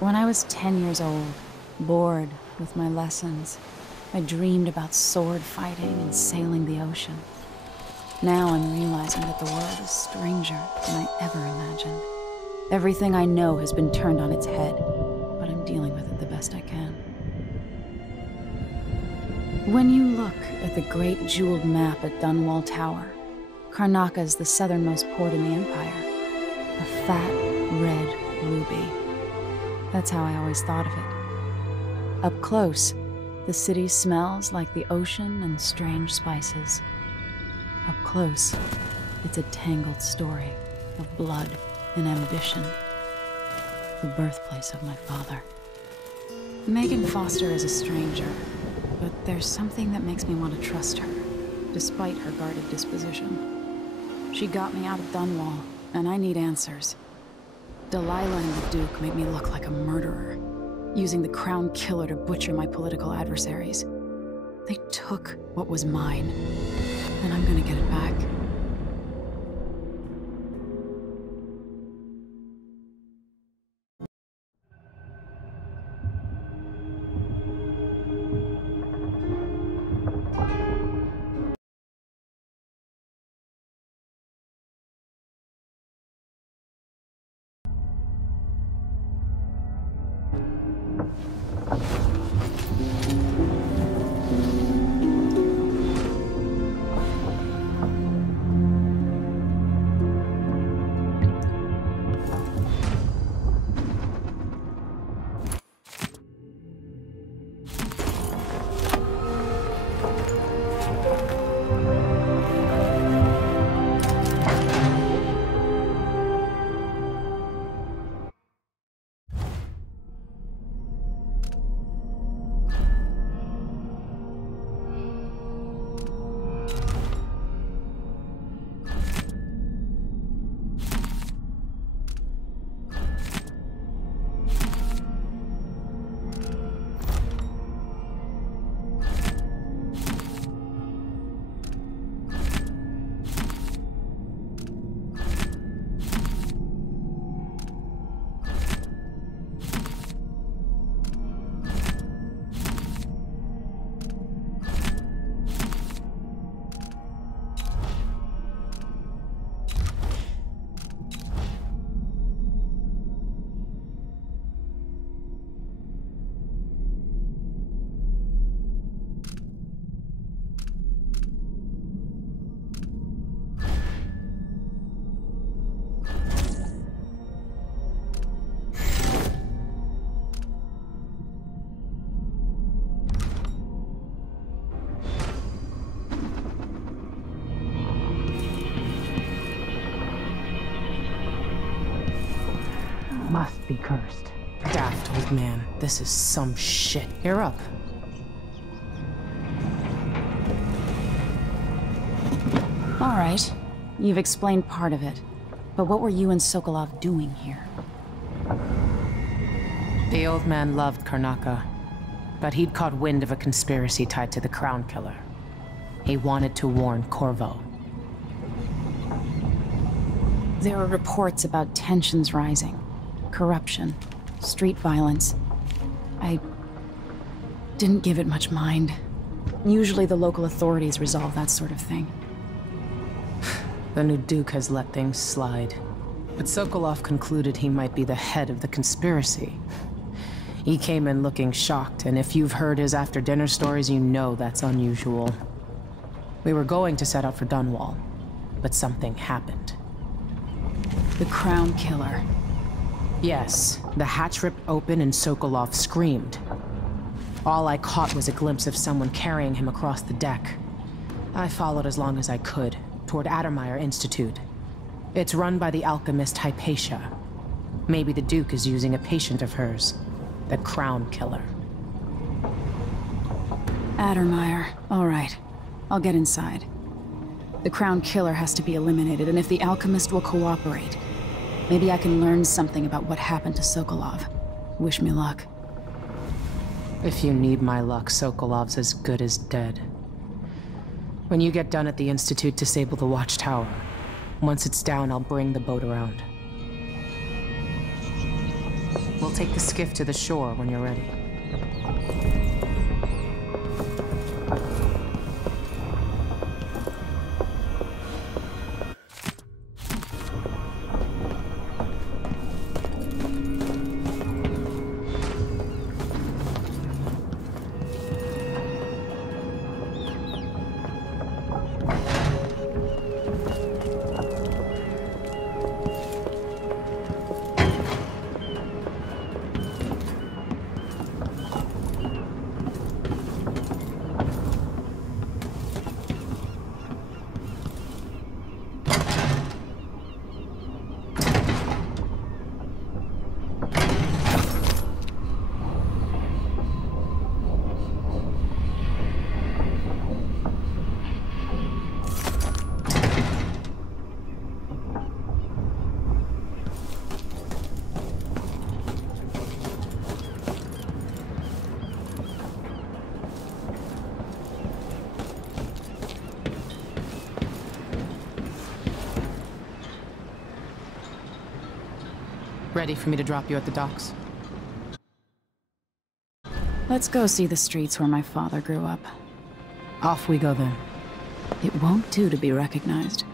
When I was 10 years old, bored with my lessons, I dreamed about sword fighting and sailing the ocean. Now I'm realizing that the world is stranger than I ever imagined. Everything I know has been turned on its head, but I'm dealing with it the best I can. When you look at the great jeweled map at Dunwall Tower, Karnaca is the southernmost port in the Empire. A fat, red ruby. That's how I always thought of it. Up close, the city smells like the ocean and strange spices. Up close, it's a tangled story of blood and ambition. The birthplace of my father. Megan Foster is a stranger, but there's something that makes me want to trust her, despite her guarded disposition. She got me out of Dunwall, and I need answers. Delilah and the Duke made me look like a murderer, using the Crown Killer to butcher my political adversaries. They took what was mine, and I'm gonna get it back. Must be cursed. Daft old man, this is some shit. You're up. All right, you've explained part of it. But what were you and Sokolov doing here? The old man loved Karnaca, but he'd caught wind of a conspiracy tied to the Crown Killer. He wanted to warn Corvo. There were reports about tensions rising. Corruption, street violence. I didn't give it much mind. Usually the local authorities resolve that sort of thing. The new Duke has let things slide. But Sokolov concluded he might be the head of the conspiracy. He came in looking shocked, and if you've heard his after-dinner stories, you know that's unusual. We were going to set out for Dunwall, but something happened. The Crown Killer. Yes, the hatch ripped open and Sokolov screamed. All I caught was a glimpse of someone carrying him across the deck. I followed as long as I could, toward Addermeyer Institute. It's run by the alchemist Hypatia. Maybe the Duke is using a patient of hers, the Crown Killer. Addermeyer. All right. I'll get inside. The Crown Killer has to be eliminated, and if the alchemist will cooperate, maybe I can learn something about what happened to Sokolov. Wish me luck. If you need my luck, Sokolov's as good as dead. When you get done at the Institute, disable the watchtower. Once it's down, I'll bring the boat around. We'll We'll take the skiff to the shore when you're ready. Ready for me to drop you at the docks? Let's go see the streets where my father grew up. Off we go then. It won't do to be recognized.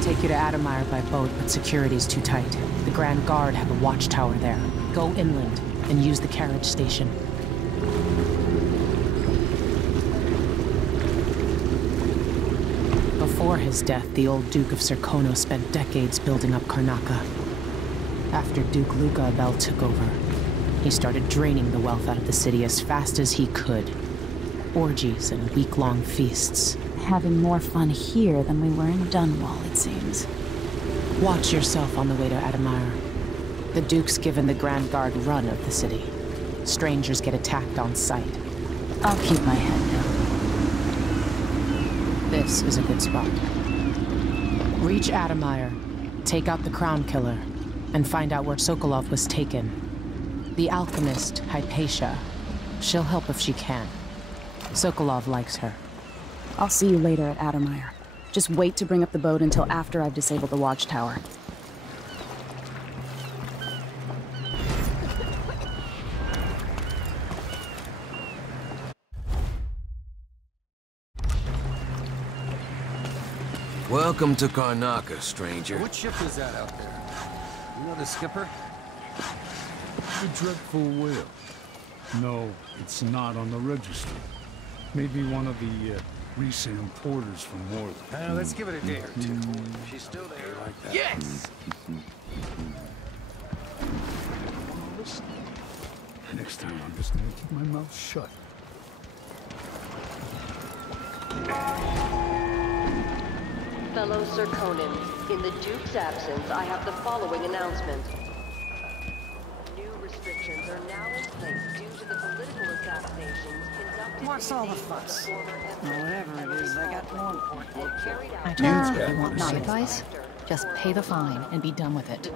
Take you to Adamire by boat, but security's too tight. The Grand Guard have a watchtower there. Go inland and use the carriage station. Before his death, the old Duke of Serkono spent decades building up Karnaca. After Duke Luca Abel took over, he started draining the wealth out of the city as fast as he could. Orgies and week-long feasts. Having more fun here than we were in Dunwall, it seems. Watch yourself on the way to Adamire. The Duke's given the Grand Guard run of the city. Strangers get attacked on sight. I'll keep my head down. This is a good spot. Reach Adamire, take out the Crown Killer, and find out where Sokolov was taken. The alchemist, Hypatia. She'll help if she can. Sokolov likes her. I'll see you later at Adamire. Just wait to bring up the boat until after I've disabled the watchtower. Welcome to Karnaca, stranger. What ship is that out there? You know the skipper? The Dreadful Whale. No, it's not on the register. Maybe one of the recent importers from North. Let's give it a day or two. If she's still there like that. Yes! Listen. Next time I'm just gonna keep my mouth shut. Fellow Serkonans, in the Duke's absence, I have the following announcement. New restrictions are now in place due to the political assassinations conducted. What's all the fuss? Whatever it is, I got more important. I told you, if you want my advice, just pay the fine and be done with it.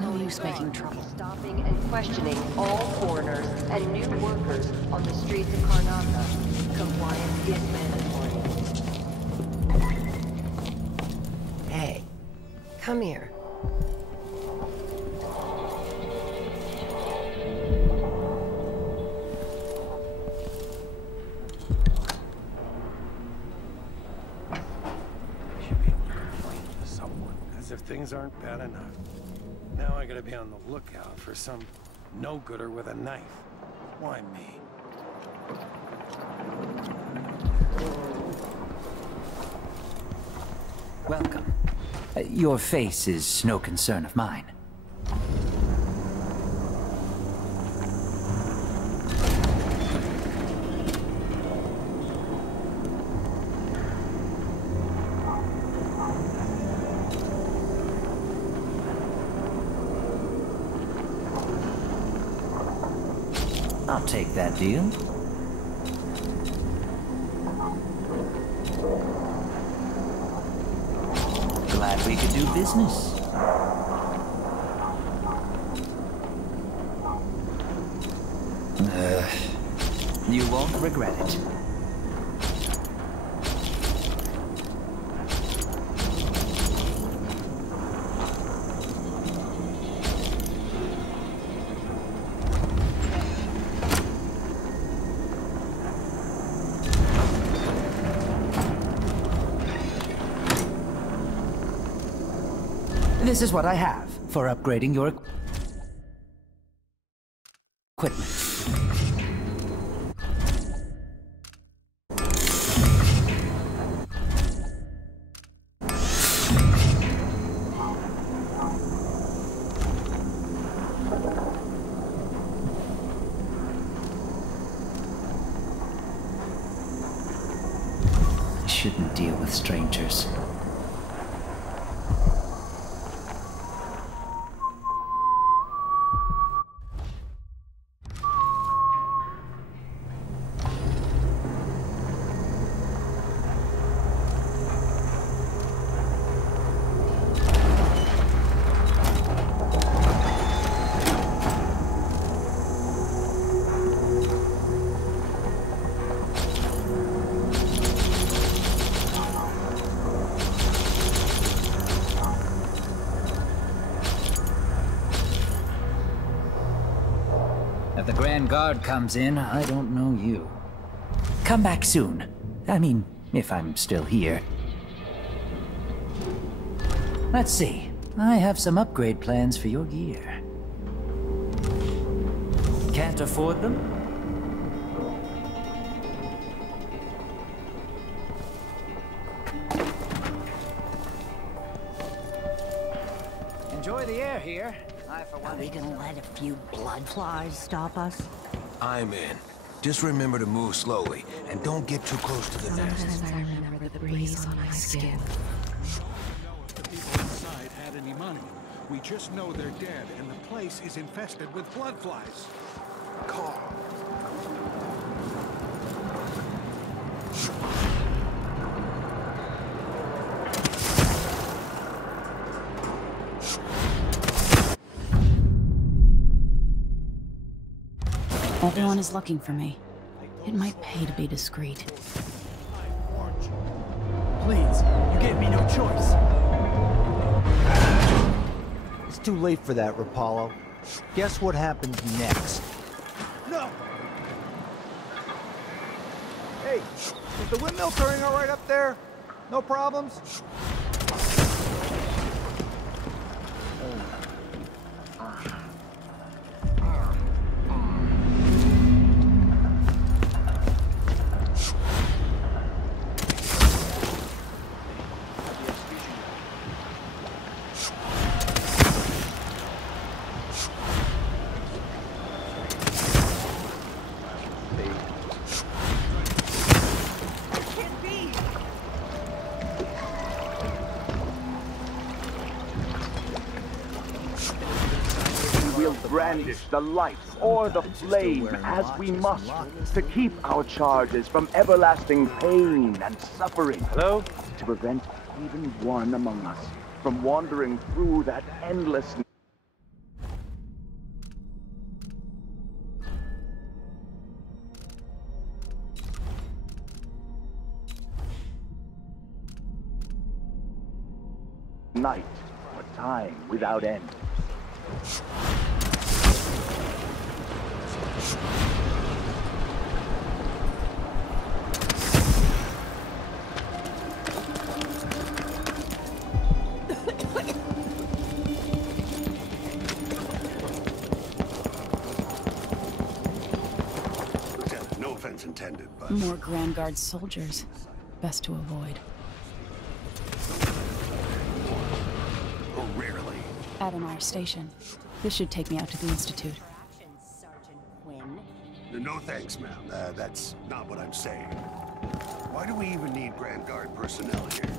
No use making trouble. Stopping and questioning all foreigners and new workers on the streets of Karnaca. Compliance is mandatory. Hey, come here. If things aren't bad enough. Now I gotta be on the lookout for some no-gooder with a knife. Why me? Welcome. Your face is no concern of mine. I'll take that deal. Glad we could do business. You won't regret it. This is what I have for upgrading your equipment. I shouldn't deal with strangers. If the Grand Guard comes in, I don't know you. Come back soon. I mean, if I'm still here. Let's see. I have some upgrade plans for your gear. Can't afford them? Enjoy the air here. Are we gonna let a few blood flies stop us? I'm in. Just remember to move slowly, and don't get too close to the nests. I remember the breeze on my skin. If the people inside had any money, we just know they're dead, and the place is infested with blood flies. Carl. Everyone is looking for me. It might pay to be discreet. Please, you gave me no choice. It's too late for that, Rapallo. Guess what happens next? No! Hey, is the windmill turning all right up there? No problems? We'll brandish the light or the flame as we must to keep our charges from everlasting pain and suffering. Hello? To prevent even one among us from wandering through that endless night or time without end. No offense intended, but... More Grand Guard soldiers. Best to avoid. Oh, rarely. Adamar Station. This should take me out to the Institute. No thanks, ma'am. That's not what I'm saying. Why do we even need Grand Guard personnel here?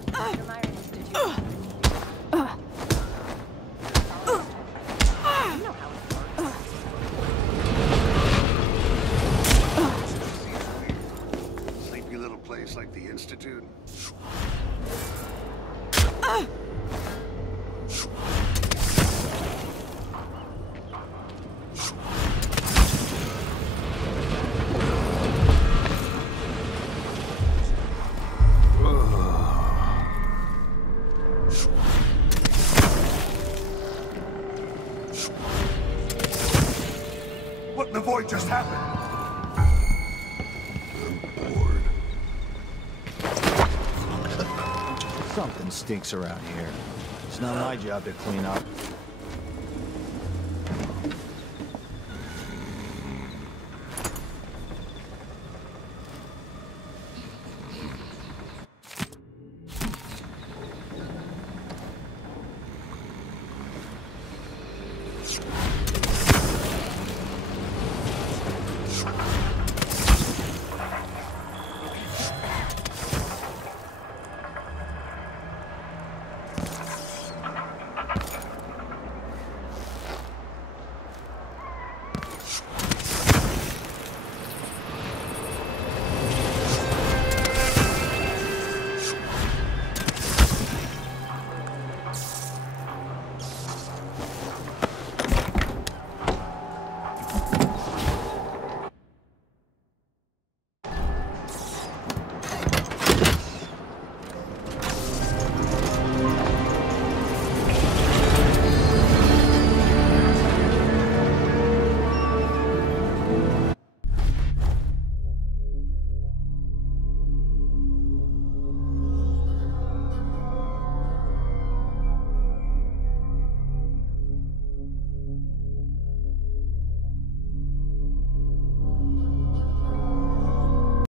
like the Institute? What in the void just happened? I'm bored. Something stinks around here. It's not my job to clean up.